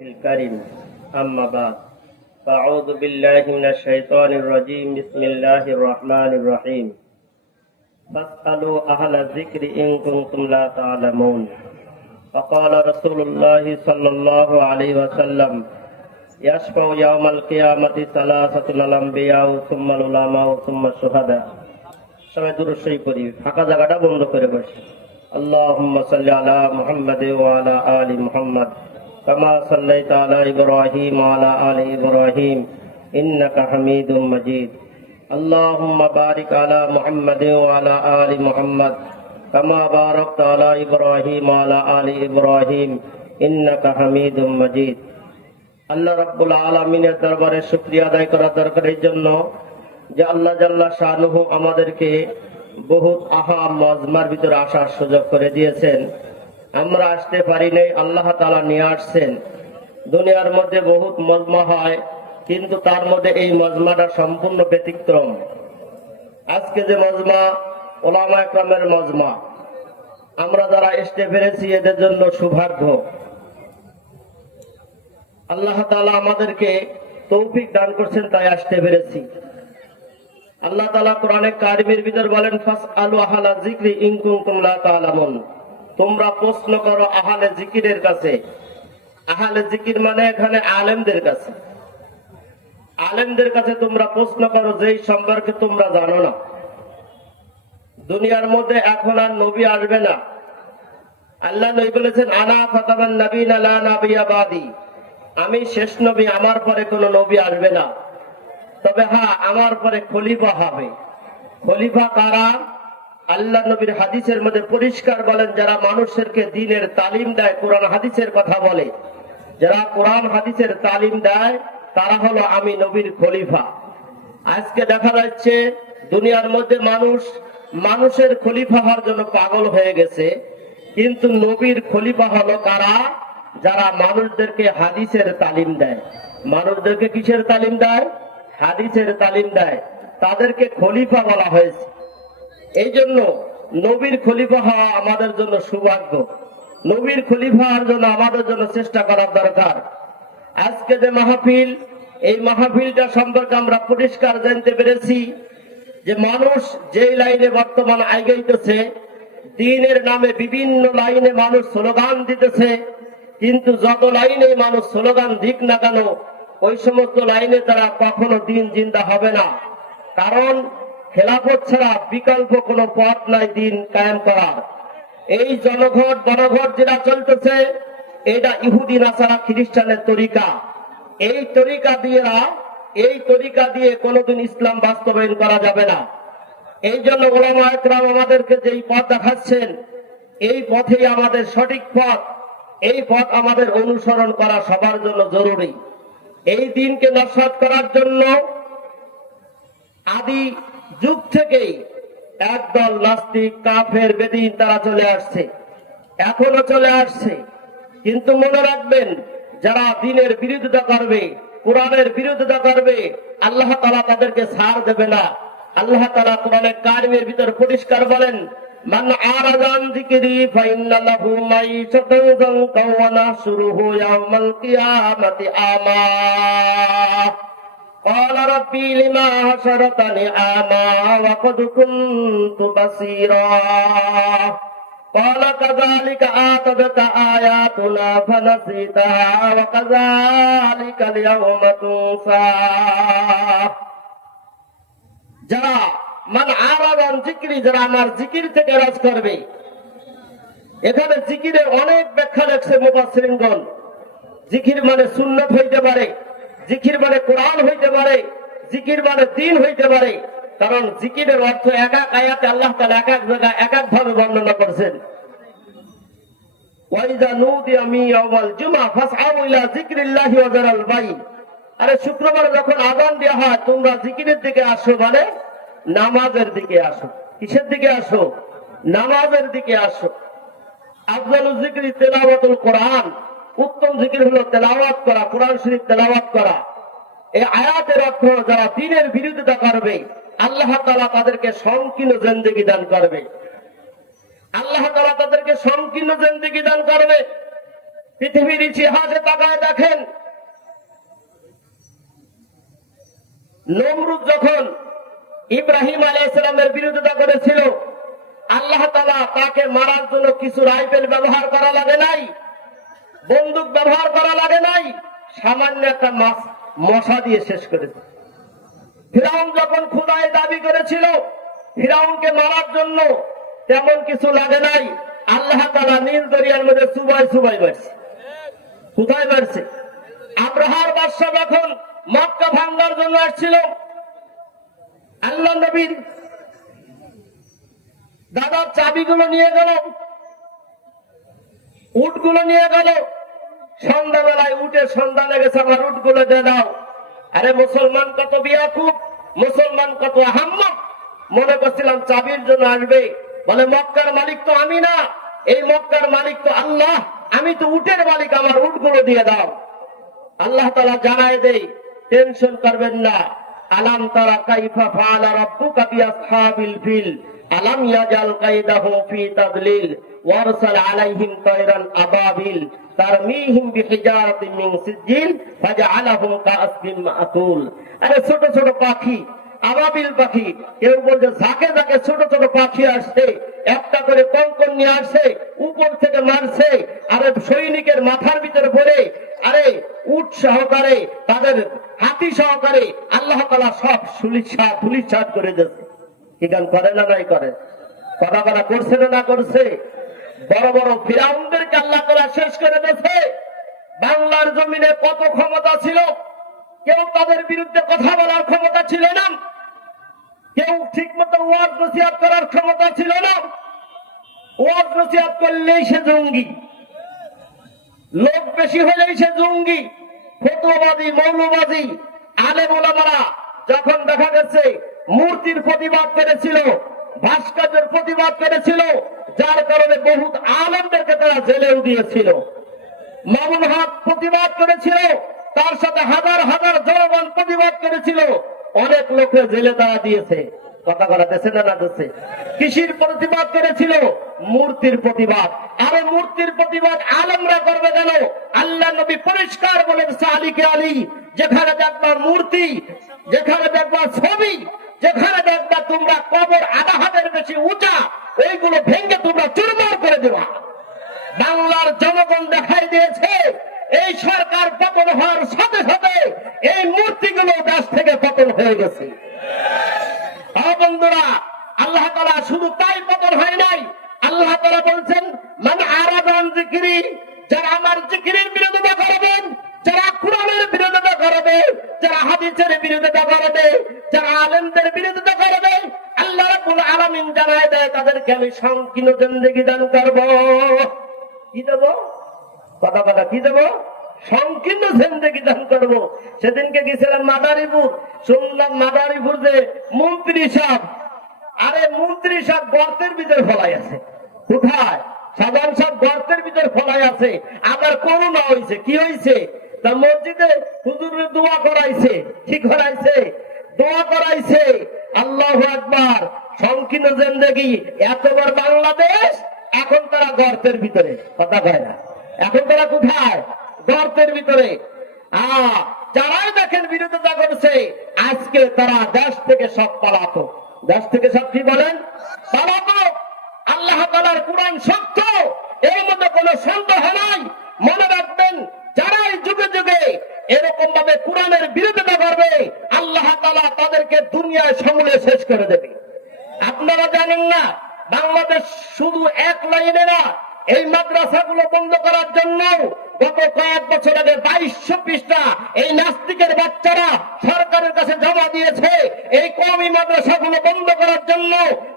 الكريم أما بعد فأعوذ بالله من الشيطان الرجيم بسم الله الرحمن الرحيم فاسألوا أهل الذكر إن كنتم لا تعلمون فقال رسول الله صلى الله عليه وسلم يشفع يوم القيامة ثلاثة الأنبياء ثم العلماء ثم الشهداء সবাই দুরূদ শরীফ পড়ি ফাঁকা জায়গাটা বন্ধ করে বসি আল্লাহুম্মা সাল্লি আলা মুহাম্মাদ ওয়া আলা আলি মুহাম্মাদ কামা সাল্লাইতা আলা ইব্রাহিম ওয়া আলা আলি ইব্রাহিম ইন্নাকা হামিদুম মাজিদ আল্লাহুম্মা বারিক আলা মুহাম্মাদ ওয়া আলা আলি মুহাম্মাদ কামা বারাকতা আলা ইব্রাহিম ওয়া আলা আলি ইব্রাহিম ইন্নাকা হামিদুম মাজিদ। আল্লাহ রাব্বুল আলামিনের দরবারে শুকরিয়া আদায় করা দরকার এই জন্য যে আল্লাহ জাল্লা শানুহু আমাদেরকে বহুত আহাম মজমার ভিতরে আসার সুযোগ করে দিয়েছেন। আমরা আসতে পারি নাই, আল্লাহ তাআলা নিয়ে আসছেন। দুনিয়ার মধ্যে বহুত মজমা হয়, কিন্তু তার মধ্যে এই মজমাটা সম্পূর্ণ ব্যতিক্রম। আজকে যে মজমা ওলামা একরামের মজমা, আমরা যারা আসতে পেরেছি এদের জন্য সৌভাগ্য। আল্লাহ তাআলা আমাদেরকে তৌফিক দান করছেন, তাই আসতে পেরেছি। আল্লাহ তাআলা কোরআনে কারিমের ভিতর বলেন ফাসআলু আহলা যিকরি ইন কুনতুম লা তা'লামুন, তোমরা প্রশ্ন করো আহলে জিকিরের কাছে। আহলে জিকির মানে এখানে আলেমদের কাছে। আলেমদের কাছে তোমরা প্রশ্ন করো যেই সম্পর্কে তোমরা জানো না। দুনিয়ার মধ্যে এখন আর নবী আসবে না। আল্লাহ নবী বলেছেন আনা ফাতামান নবিয়্যিনা লা নাবিয়্যা বাদি, আমি শেষ নবী, আমার পরে কোনো নবী আসবে না। তবে হ্যাঁ, আমার পরে খলিফা হবে। খলিফা কারা? আল্লাহ নবীর হাদিসের মধ্যে পরিষ্কার বলেন, যারা মানুষদেরকে দ্বীনের তালিম দেয়, কোরআন হাদিসের কথা বলে, যারা কোরআন হাদিসের তালিম দেয়, তারা হলো আমি নবীর খলিফা। আজকে দেখা যাচ্ছে দুনিয়ার মধ্যে মানুষের খলিফা হওয়ার জন্য পাগল হয়ে গেছে, কিন্তু নবীর খলিফা হলো কারা? যারা মানুষদেরকে হাদিসের তালিম দেয়। মানুষদেরকে কিসের তালিম দেয়? হাদিসের তালিম দেয়, তাদেরকে খলিফা বলা হয়েছে। এই জন্য নবীর খলিফা হওয়া আমাদের জন্য সৌভাগ্য। নবীর খলিফা হওয়ার জন্য আমাদের জন্য চেষ্টা করার দরকার। আজকে যে মাহফিল, এই মাহফিলটা সম্পর্কে আমরা পরিষ্কার জানতে পেরেছি যে মানুষ যেই লাইনে বর্তমান আগাইতেছে, দ্বীনের নামে বিভিন্ন লাইনে মানুষ স্লোগান দিতেছে, কিন্তু যত লাইনে মানুষ স্লোগান দিক না কেন, ওই সমস্ত লাইনে তারা কখনো দ্বীন জিন্দা হবে না। কারণ খেলাফত ছাড়া বিকল্প কোনো পথ নাই দ্বীন কায়েম করার। এই জনঘট বনঘট যেটা চলতেছে, এটা ইহুদি নাসারা খ্রিস্টানের তরিকা। এই তরিকা দিয়ে কোনোদিন ইসলাম বাস্তবায়ন করা যাবে না। এই জন্য ওলামা একরাম আমাদেরকে যেই পথ দেখাচ্ছেন, এই পথেই আমাদের সঠিক পথ। এই পথ আমাদের অনুসরণ করা সবার জন্য জরুরি। এই দিনকে নস্যাৎ করার জন্য আদি যুগ থেকেই একদল নাস্তিক, কাফের, বেদীন তারা চলে আসছে, এখনো চলে আসছে। কিন্তু মনে রাখবেন, যারা দ্বীনের বিরোধিতা করবে, কোরআনের বিরোধিতা করবে, আল্লাহ তাআলা তাদেরকে ছাড় দেবে না। আল্লাহ তাআলা কোরআনে কারিমের ভিতর পরিষ্কার বলেন মান আরাদা আন যিকরি ফাইন্না লাহু মাইশাতান যানকা ওয়া নাহশুরুহু ইয়াওমাল কিয়ামাতি আমা ক্বালা রাব্বি লিমা হাশারতানি আমা ওয়া ক্বাদ কুনতু বাসীরা ক্বালা কাযালিকা আতাতকা আয়াতুনা ফানাসিতাহা ওয়া কাযালিকাল ইয়াওমা তুনসা। যারা মান আরাদা আন যিকরি, যারা আমার জিকির থেকে রাজ করবে। এখানে জিকিরের অনেক ব্যাখ্যা লেখছে মুফাসসিরিনগণ। জিকির মানে সুন্নাত হইতে পারে, জিকির মানে কোরআন হইতে পারে, জিকির মানে দ্বীন হইতে পারে। কারণ জিকিরের অর্থ এক এক আয়াতে আল্লাহ তাআলা এক এক জায়গায় এক এক ভাবে বর্ণনা করেছেন। ওয়াইজা নুদিয়া মিন ইয়াওমাল জুমআ ফাসআউ ইলা যিকরিল্লাহি ওয়া যারাল বাই। আরে শুক্রবারে যখন আযান দেওয়া হয়, তোমরা জিকিরের দিকে আসো, মানে নামাজের দিকে আসো। কিসের দিকে আসো? নামাজের দিকে আসো। আফজালুজ যিকরি তিলাওয়াতুল কোরআন, উত্তম জিকির হলো তেলাওয়াত করা, কোরআন শরীফ তেলাওয়াত করা। এই আয়াতের অর্থ যারা দ্বীনের বিরোধিতা করবে, আল্লাহ তাআলা তাদেরকে সংকীর্ণ জিন্দেগি দান করবে। আল্লাহ তাআলা তাদেরকে সংকীর্ণ জিন্দেগি দান করবে। পৃথিবীর ইতিহাসে তাকায় দেখেন, নমরুদ যখন ইব্রাহিম আলাইহিস সালামের বিরোধিতা করেছিল, আল্লাহ তাআলা তাকে মারার জন্য কিছু রাইফেল ব্যবহার করা লাগে নাই, বন্দুক ব্যবহার করা লাগে নাই, সামান্য একটা মশা দিয়ে শেষ করেছে। ফিরাউন যখন খোদায় দাবি করেছিল, ফিরাউনকে মারার জন্য তেমন কিছু লাগে নাই, আল্লাহ তাআলা নীল দরিয়ার মধ্যে চুবাই চুবাই মারছে। কোথায় মারছে? আব্রাহার বাদশা যখন মক্কা ভাঙার জন্য আসছিল, আল্লাহ নবীর দাদার চাবিগুলো নিয়ে গেল, উটগুলো নিয়ে গেল। সন্ধ্যাবেলায় উটের সন্ধানে গেছে, আমার উটগুলো দিয়ে দাও। আরে মুসলমান কত বিয়াকুব, মুসলমান কত আহাম্মক, মনে করছিলাম চাবির জন্য আসবে। বলে মক্কার মালিক তো আমি না, এই মক্কার মালিক তো আল্লাহ, আমি তো উটের মালিক, আমার উটগুলো দিয়ে দাও। আল্লাহ তাআলা জানায় দেই, টেনশন করবেন না। আলাম তারা কাইফা ফাআলা রাব্বুকা বিআসহাবিল ফিল আলাম ইয়াজাল কাইদাহু ফি তাদলিল ওয়ারসাল আলাইহিম তায়রান আবাবিল তারমিহিম বিহিজারাতিন মিন সিজিল ফাজআলাহুম কাআসফিন মাআকুল। আরে ছোট ছোট পাখি, আবাবিল পাখি, কেউ বলছে ঝাঁকে ঝাঁকে ছোট ছোট পাখি আসছে, একটা করে কঙ্কর নিয়ে আসছে, উপর থেকে মারছে, আরে সৈনিকের মাথার ভিতরে ভরে, আরে উট সহকারে, তাদের হাতি সহকারে আল্লাহ তাআলা সব পুলিশ করে দিয়েছে। কি গান করে না নাই করে? কথা বলা করছে না না করছে? বড় বড় ফিরাউনদেরকে আল্লাহ তাআলা শেষ করে দিয়েছে। বাংলার জমিনে কত ক্ষমতা ছিল, কেউ তাদের বিরুদ্ধে কথা বলার ক্ষমতা ছিল না, কেউ ঠিক মতো ওয়াজ নসিহত করার ক্ষমতা ছিল না। ওয়াজ নসিহত করলেই সে জঙ্গি, লোক বেশি হলেই সে জঙ্গি, ফতোয়াবাদী, মৌলবাদী। আলেম ওলামারা যখন দেখা গেছে মূর্তির প্রতিবাদ করেছিল, ভাস্কর্যের প্রতিবাদ করেছিল, যার কারণে বহুত আলেমদেরকে তারা জেলেও দিয়েছিল। মামুন হক প্রতিবাদ করেছিল, তার সাথে হাজার হাজার জনগণ প্রতিবাদ করেছিল, অনেক লোককে জেলে দেওয়া দিয়েছে। কথা বলা দেশে না দেশে? কৃষির প্রতিবাদ করেছিল, মূর্তির প্রতিবাদ। আরে মূর্তির প্রতিবাদ আলেমরা করবে কেন? আল্লাহ নবী পরিষ্কার বলেন, সালিকে আলী, যেখানে দেখবা মূর্তি, যেখানে দেখবা ছবি, যেখানে দেখবা তোমরা কবর আধা হাতের বেশি উঁচা, এইগুলো ভেঙে তোমরা চুরমার করে দেবা। বাংলার জনগণ দেখাই দিয়েছে, এই সরকার পতন হওয়ার সাথে সাথে এই মূর্তিগুলো দেশ থেকে পতন হয়ে গেছে। বন্ধুরা, আল্লাহ তাআলা শুধু তাই পতন হয় নাই, আল্লাহ তাআলা বলছেন, মান আরাদান যিকরি, যারা আমার যিকিরের বিরোধিতা করবেন, যারা কোরআনের বিরোধিতা করবে, যারা হাদিসের বিরোধিতা করবে, যারা আলেমদের বিরোধিতা করবে, আল্লাহ রাব্বুল আলামিন জানায় দেয় তাদেরকে আমি সংকীর্ণ জিন্দেগি দান করব। কি দেব? কথা বলা, কি দেব? সংকীর্ণ জিন্দেগি দান করব। সেদিনকে গেছিলাম মাদারীপুর, শুনলাম মাদারীপুর যে মন্ত্রী সাহেব, আরে মন্ত্রী সাহেব গর্তের ভিতরে ফলাই আছে। কোথায়? সাধারণ সব গর্তের ভিতরে ফলাই আছে। আবার করোনা হয়েছে, কি হয়েছে? তা মসজিদে হুজুরের দোয়া করাইছে, কি করাইছে? দোয়া করাইছে। আল্লাহু আকবার। সংকীর্ণ জিন্দেগি। এতবার বাংলাদেশ, এখন তারা গর্তের ভিতরে। কথা কয় না? এখন তারা কোথায়? গর্তের ভিতরে। যারাই দেখেন বিরোধিতা করছে, আজকে তারা দেশ থেকে সব পালাতো। দেশ থেকে সব কি বলেন? পালাতো। আল্লাহ তাআলার কোরআন সত্য, এর মধ্যে কোনো সন্দেহ নাই। মনে রাখবেন, যারাই যুগে যুগে এরকম ভাবে কোরআনের বিরোধিতা করবে, আল্লাহ তাআলা তাদেরকে দুনিয়ায় সমূলে শেষ করে দেবে। আপনারা জানেন না, বাংলাদেশ শুধু এক লাইনে না, এই মাদ্রাসাগুলো বন্ধ করার জন্য গত কয়েক বছর আগে 2200 পৃষ্ঠা এই নাস্তিকের বাচ্চারা সরকারের কাছে জমা দিয়েছে। এই কওমি মাদ্রাসাগুলো বন্ধ করার জন্য।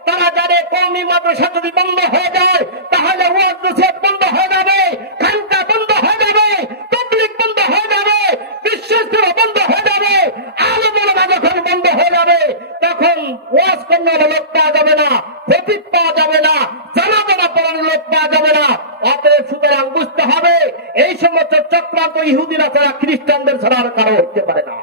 তারা জানে কওমি মাদ্রাসা যদি বন্ধ হয়ে যায়, তাহলে ওয়াজ নসিহত বন্ধ হয়ে যাবে, খানকা বন্ধ হয়ে যাবে, তাবলীগ বন্ধ হয়ে যাবে, বিশ্বাসীরা বন্ধ হয়ে যাবে, আলেম ওলামা যখন বন্ধ হয়ে যাবে, তখন ওয়াজ করার লোক পাওয়া যাবে না, খতিব পাওয়া যাবে না, জানাজানা পড়ানোর লোক পাওয়া যাবে না। অতএব সুতরাং বুঝতে হবে, এই সমস্ত চক্রান্ত ইহুদিরা ছাড়া, খ্রিস্টানদের ছাড়া আর কারো হতে পারে না।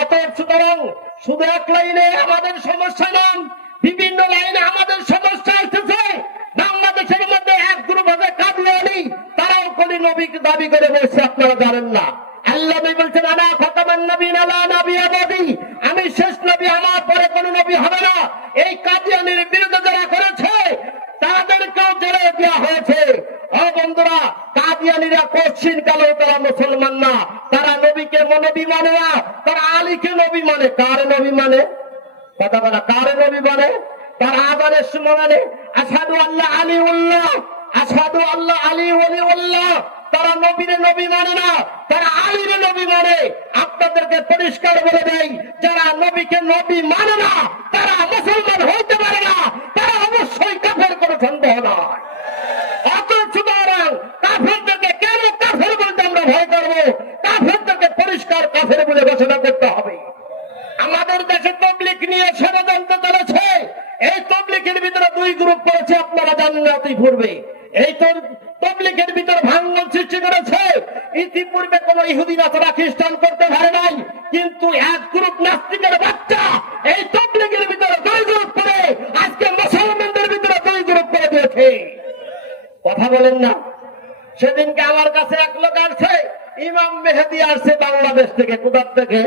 অতএব সুতরাং শুধু এক লাইনে আমাদের সমস্যা নয়, বিভিন্ন লাইনে আমাদের সমস্যা আসতেছে। বাংলাদেশের মধ্যে এক গ্রুপ হবে কাদিয়ানী, তারাও কলি নবী দাবি করে বলছে, আপনারা জানেন না। আল্লাহ নবী বলছেন আনা খাতামান নবীন লা নবিয়্যা বাদি, আমি শেষ নবী, আমার পরে কোনো নবী হবে না। এই কাদিয়ানীর বিরুদ্ধে যারা করেছে তাদেরকেও জেলে দেওয়া হয়েছে। ও বন্ধুরা, কাদিয়ানীরা কোশ্চিন কালেও তারা মুসলমান না, তারা নবীকে নবী মানে না, তারা আলীকে নবী মানে। কার নবী মানে? কথা বলা, কার নবী মানে? তারা আজানের সময় মানে আশহাদু আল্লাহ আলী উল্লাহ, আশহাদু আল্লাহ আলী ওলি উল্লাহ। তারা নবীরে নবী মানে না, তারা আলীরে নবী মানে। আপনাদেরকে পরিষ্কার বলে দেই, যারা নবীকে নবী মানে না তারা মুসলমান হইতে পারে না, তারা অবশ্যই কাফের, কোনো সন্দেহ নয়। সুতরাং কাফেরদেরকে কেন কাফের বলতে আমরা ভয় করবো? কাফেরদেরকে পরিষ্কার কাফের বলে ঘোষণা করতে হবে। আমাদের দেশে তবলিগ নিয়ে ষড়যন্ত্র চলেছে। এই তবলিগের ভিতরে দুই গ্রুপ করেছে, আপনারা জানেন অতি পূর্বে। এই তবলিগের ভিতরে ভাঙন সৃষ্টি করেছে। ইতিপূর্বে কোন ইহুদি নাসারা খ্রিস্টান করতে পারে নাই, কিন্তু এক গ্রুপ নাস্তিকের বাচ্চা এই তবলিগের ভিতরে দুই গ্রুপ করে আজকে মুসলমানদের ভিতরে দুই গ্রুপ করে দিয়েছে। কথা বলেন না? সেদিনকে আমার কাছে এক লোক আসছে, ইমাম মেহেদী আসছে বাংলাদেশ থেকে। কোথার থেকে?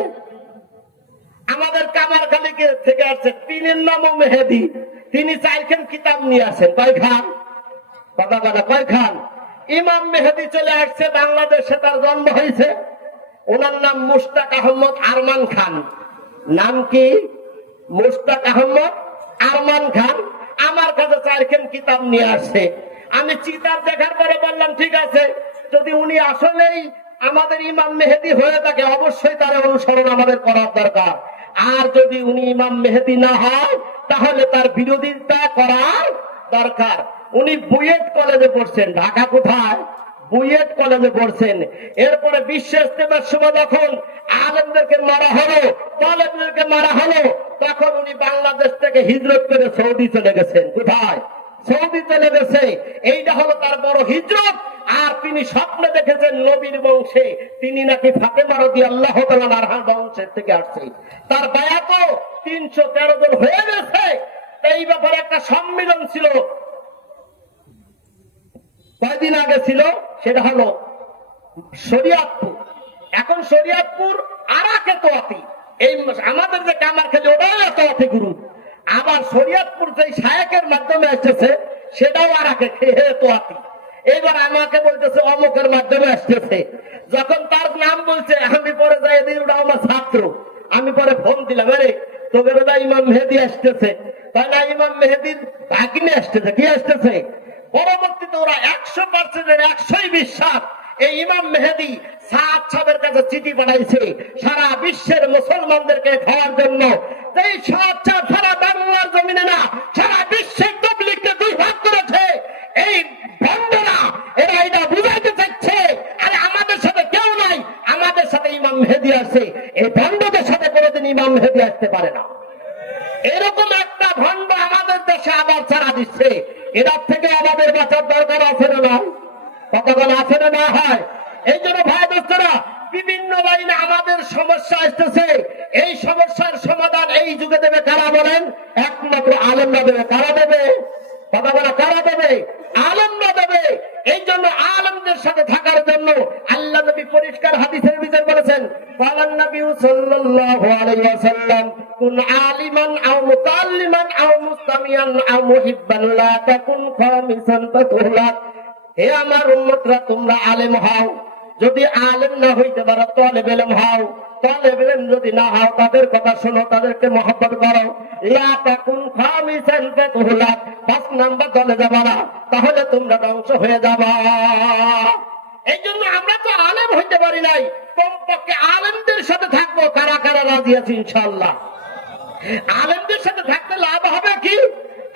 আমাদের কামারখালী থেকে আসছে। তিনের নামও মেহেদী। তিনি 4 খান কিতাব নিয়ে আসেন। কয় খান? কথা বলা, কয় খান? ইমাম মেহেদী চলে আসছে বাংলাদেশে, তার জন্ম হয়েছে। ওনার নাম মুশতাক আহমদ আরমান খান। নাম কি? মুশতাক আহমদ আরমান খান। আমার কাছে 4 খান কিতাব নিয়ে আসছে। আমি চিতার দেখার পরে বললাম, ঠিক আছে, যদি উনি আসলেই আমাদের ইমাম মেহেদী হয়ে থাকে অবশ্যই তার অনুসরণ আমাদের করার দরকার। আর যদি উনি ইমাম মেহেদী না হয় তাহলে তার বিরোধিতা করার দরকার। উনি বুয়েট কলেজে পড়ছেন। ঢাকা কোথায়? বুয়েট কলেজে পড়ছেন। এরপরে বিশ্ব ইজতেমার সময় যখন আলেমদেরকে মারা হলো, তালেবদেরকে মারা হলো, তখন উনি বাংলাদেশ থেকে হিজরত করে সৌদি চলে গেছেন। কোথায়? সৌদি চলে গেছে। এইটা হলো তার বড় হিজরত। আর তিনি স্বপ্নে দেখেছেন নবীর বংশে তিনি নাকি ফাতেমা রাদিয়াল্লাহু তাআলা আনহার বংশের থেকে আসছে। তার বায়াত 313 জন হয়ে গেছে। এই ব্যাপারে একটা সম্মেলন ছিল, কয়দিন আগে ছিল, সেটা হলো শরিয়াতপুর। এখন শরিয়াতপুর আরাকে তোয়াতি, এই আমাদের যে কামারখালী ওটাও তোয়াতি গুরু। আবার শরিয়াতপুর যে শায়েকের মাধ্যমে আসতেছে সেটাও আরাকে তোয়াতি। এবার আমাকে বলতেছে অমুকের মাধ্যমে আসতেছে। যখন তার নাম বলছে আমি পরে যাই দিই, ওটা আমার ছাত্র। আমি পরে ফোন দিলাম, আরে তোদের ইমাম মেহেদী আসতেছে। তাই না, ইমাম মেহেদীর ভাগ্নে আসতেছে। কি আসতেছে? পরবর্তীতে ওরা 100% 100ই বিশ্বাস এই ইমাম মেহেদী সাদ সাহেবের কাছে চিঠি পাঠাইছে সারা বিশ্বের মুসলমানদেরকে খাওয়ার জন্য। এই সাদ সাহেব সারা বাংলার জমিনে না, সারা বিশ্বের তবলিগকে 2 ভাগ করেছে। এই ভণ্ডরা এরা এটা বুঝাইতে চাচ্ছে, আরে আমাদের সাথে কেউ নাই, আমাদের সাথে ইমাম মেহেদী আছে। এই ভণ্ডদের সাথে কোনোদিন ইমাম মেহেদী আসতে পারে না। এরকম একটা ভণ্ড আমাদের দেশে আবার ছাড়া দিচ্ছে। এটার থেকে আমাদের বাঁচার দরকার আছে না না? কতগুলো আছে না না হয়? এই জন্য ভাই দোস্তরা, বিভিন্ন লাইনে আমাদের সমস্যা আসতেছে। এই সমস্যার সমাধান এই যুগে দেবে কারা বলেন? একমাত্র আলেমরা দেবে। কারা দেবে? কতগুলো কারা দেবে? আলেমরা দেবে। এই জন্য আলেমদের সাথে থাকার জন্য আল্লাহ নবী পরিষ্কার হাদিসের ভিতর বলেছেন, বলেন নবী সাল্লাল্লাহু আলাইহি ওয়াসাল্লাম, কুন আলিমান আও মুতাল্লিমান আও মুস্তামিয়ান আও মুহিব্বান লা তাকুন খামিসান ফাতুহলাক। হে আমার উম্মতরা, তোমরা আলেম হও। যদি আলেম না হইতে পারো তালেব ইলম হও। তালেব ইলম যদি না হও তাদের কথা শোনো, তাদেরকে মহব্বত করো। লা তাকুন খামিসান ফাতুহলাক, 5 নাম্বার দলে যাবা না, তাহলে তোমরা ধ্বংস হয়ে যাবা। এই জন্য আমরা তো আলেম হইতে পারি নাই, কমপক্ষে আলেমদের সাথে থাকবো। কারা কারা রাজি আছে? ইনশাআল্লাহ আলেমদের সাথে থাকতে লাভ হবে কি?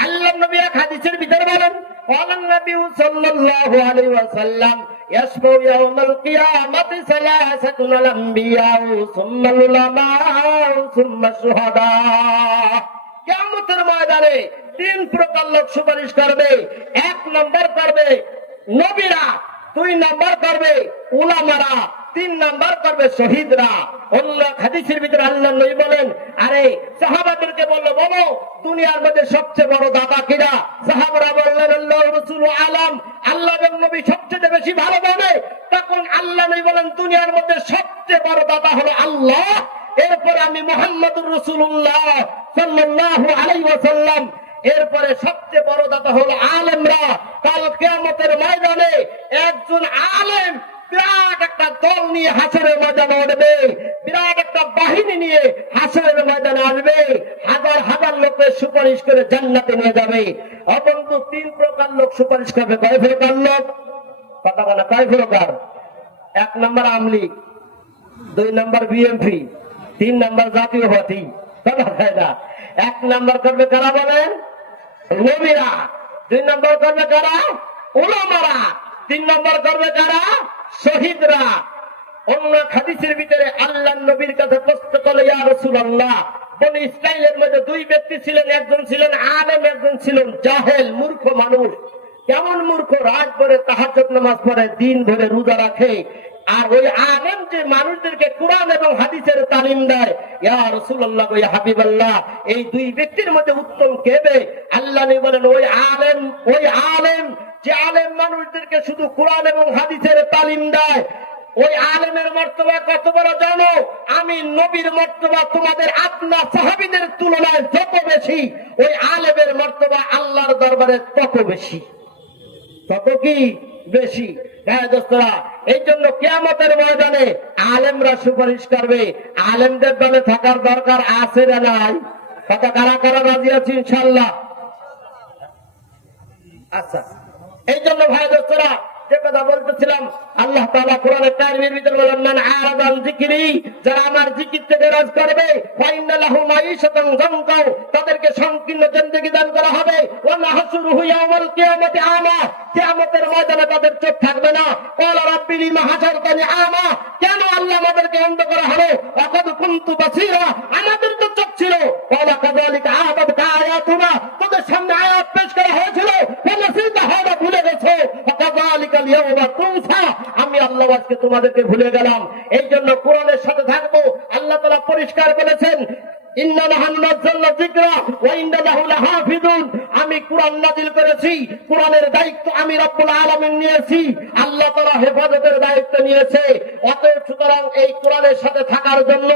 আল্লাহ নবী এক হাদিসের ভিতরে বলেন, বলেন নবী সাল্লাল্লাহু আলাইহি ওয়াসাল্লাম, ইয়াসফু ইয়াউমাল কিয়ামাতি সালাসাতুল আম্বিয়া সুম্মাল উলামা সুম্মা শুহাদা। কিয়ামতের ময়দানে 3 প্রকার লোক সুপারিশ করবে। 1 নম্বর করবে নবীরা, 2 নম্বর করবে উলামারা, তিন নাম্বার করবে শহীদরা। অন্য হাদিসের ভিতরে আল্লাহ নবী বলেন, আরে সাহাবাদেরকে বললো, বলো দুনিয়ার মধ্যে সবচেয়ে বড় দাতা কিরা? সাহাবারা বললেন, আল্লাহ রাসূল আলাম, আল্লাহ এবং নবী সবচেয়ে বেশি ভালো জানে। তখন আল্লাহ নবী বলেন, দুনিয়ার মধ্যে সবচেয়ে বড় দাতা হলো আল্লাহ, এরপরে আমি মুহাম্মদুর রাসূলুল্লাহ সাল্লাল্লাহু আলাইহি ওয়াসাল্লাম, এরপরে সবচেয়ে বড় দাতা হলো আলেমরা। কাল কিয়ামতের ময়দানে একজন আলেম বিরাট একটা দল নিয়ে হাসরের ময়দানে উঠবে, বিরাট একটা বাহিনী নিয়ে হাসরের ময়দানে আসবে, হাজার হাজার লোকের সুপারিশ করে জান্নাতে নিয়ে যাবে। অপরন্তু তিন প্রকার লোক সুপারিশ করবে। কয় প্রকার লোক? কথা বলা, কয় প্রকার? এক নম্বর আমলিগ, দুই নম্বর বিএমপি, তিন নম্বর জাতীয় পার্টি। কথা হয় না? এক নম্বর করবে কারা বলেন? নবীরা। দুই নম্বর করবে কারা? উলামারা। তিন নম্বর করবে কারা? শহীদরা। অন্য হাদিসের ভিতরে আল্লাহ নবীর কাছে প্রশ্ন করলে, ইয়া রাসূলুল্লাহ, বনি ইসরাইলের মধ্যে দুই ব্যক্তি ছিলেন, একজন ছিলেন আলেম, একজন ছিলেন জাহেল, মূর্খ মানুষ। কেমন মূর্খ? রাত ভরে তাহাজ্জুদ নামাজ পড়ে, দিন ভরে রোজা রাখে, আর ওই আলেম যে মানুষদেরকে কোরআন এবং হাদিসের তালিম দেয়। ইয়া রাসূলুল্লাহ, ইয়া হাবিবাল্লাহ, এই দুই ব্যক্তির মধ্যে উত্তম কে হবে? আল্লাহ নবী বলেন, ওই আলেম যে আলেম মানুষদেরকে শুধু কোরআন এবং হাদিসের তালিম দেয়। ওই আলেমের মর্তবা কত বড় জানো? আমি নবীর মর্তবা তোমাদের আপনার সাহাবীদের তুলনায় যত বেশি, ওই আলেমের মর্তবা আল্লাহর দরবারে তত বেশি। তত কি বেশি? হ্যাঁ দোস্তরা, এই জন্য কিয়ামতের ময়দানে আলেমরা সুপারিশ করবে। আলেমদের দলে থাকার দরকার আছে না নাই? কথা কারা কারা রাজি আছে ইনশাআল্লাহ? আচ্ছা, এই জন্য ভাই দোস্তরা, যে কথা বলতেছিলাম, আল্লাহ তাআলা কোরআনের কারিমের ভিতরে বলেন, মান আরাদা আন যিকরি, যারা আমার জিকির থেকে রাজ করবে, ফাইন্না লাহু মাঈশাতান যানকা, তাদেরকে সংকীর্ণ জিন্দেগি দান করা হবে। ওয়া নাহশুরুহু ইয়াওমাল কিয়ামাতি আমা, কিয়ামতের ময়দানে তাদের চোখ থাকবে না। ক্বালা রাব্বি লিমা হাশারতানি আমা, কেন আল্লাহ আমাদেরকে অন্ধ করা হলো? লাকাদ কুনতু বাসীরা, আমাদের তো চোখ ছিল। ক্বালা কাযালিকা আতাতকা আয়াতুনা, তোদের সামনে আয়াত পেশ করা হয়েছিল, ফানাসিতাহা, ভুলে গেছো। কাযালিকাল ইয়াওমা তুনসা, আমি আল্লাহ আজকে তোমাদেরকে ভুলে গেলাম। এই জন্য কোরআনের সাথে থাকবো। আল্লাহ তাআলা পরিষ্কার বলেছেন, ইন্না নাহনু নাযালনা যিকরা ওয়া ইন্না লাহু লাহাফিজুন, আমি কোরআন নাযিল করেছি, কোরআনের দায়িত্ব আমি রব্বুল আলামিন নিয়েছি। আল্লাহ তাআলা হেফাজতের দায়িত্ব নিয়েছে। অতএব সুতরাং এই কোরআনের সাথে থাকার জন্য,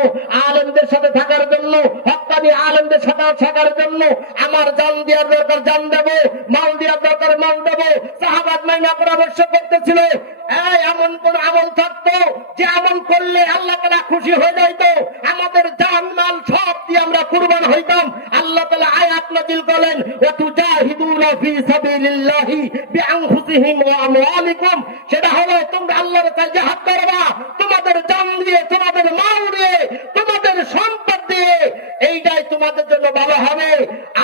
আলেমদের সাথে থাকার জন্য, হক্কানি আলেমদের সাথে থাকার জন্য আমার জান দেওয়ার দরকার জান দেব, মাল দেওয়ার দরকার মাল দেব। সাহাবাত মাইনা পরামর্শ করতেছিল, এই এমন কোন আমল থাকতো যে আমল করলে আল্লাহ তাআলা খুশি হয়ে যাইতো, আমাদের জান মাল সব দিয়ে আমরা কুরবান হইতাম। আল্লাহ তাআলা আয়াত নাযিল করলেন, ওয়া তুজাহিদুনা ফি সাবিলিল্লাহি বিআনফুসিহিম ওয়া আমওয়ালিকুম, সেটা হলো তোমরা আল্লাহর রাস্তায় জিহাদ করবা, তোমাদের জান দিয়ে, তোমাদের মাল দিয়ে, তোমাদের সম্পদ দিয়ে। এইটাই তোমাদের জন্য ভালো হবে।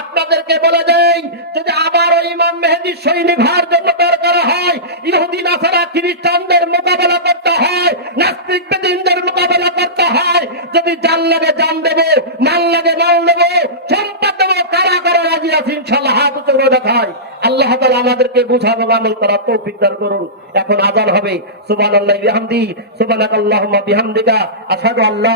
আপনাদেরকে বলে দেই, যদি আবার ওই ইমাম মেহেদী সৈনিক হওয়ার জন্য দরকার হয়, ইহুদি নাসারা খ্রিস্টানদের মোকাবেলা করতে হয়, নাস্তিক বেদিনদের মোকাবেলা করতে হয়, যদি জান লাগে জান দেবে, মাল লাগে মাল দেবে, সম্পদ দেবো, কারা কারা রাজি আছে ইনশাআল্লাহ হাত উঁচু করে দেখায়। আল্লাহ তাআলা আমাদেরকে বুঝানো আমল করার তৌফিক দান করুন। এখন আযান হবে। সুবহানাল্লাহি ওয়া বিহামদিহি, সুবহানাকাল্লাহুম্মা বিহামদিকা, আশহাদু আল্লা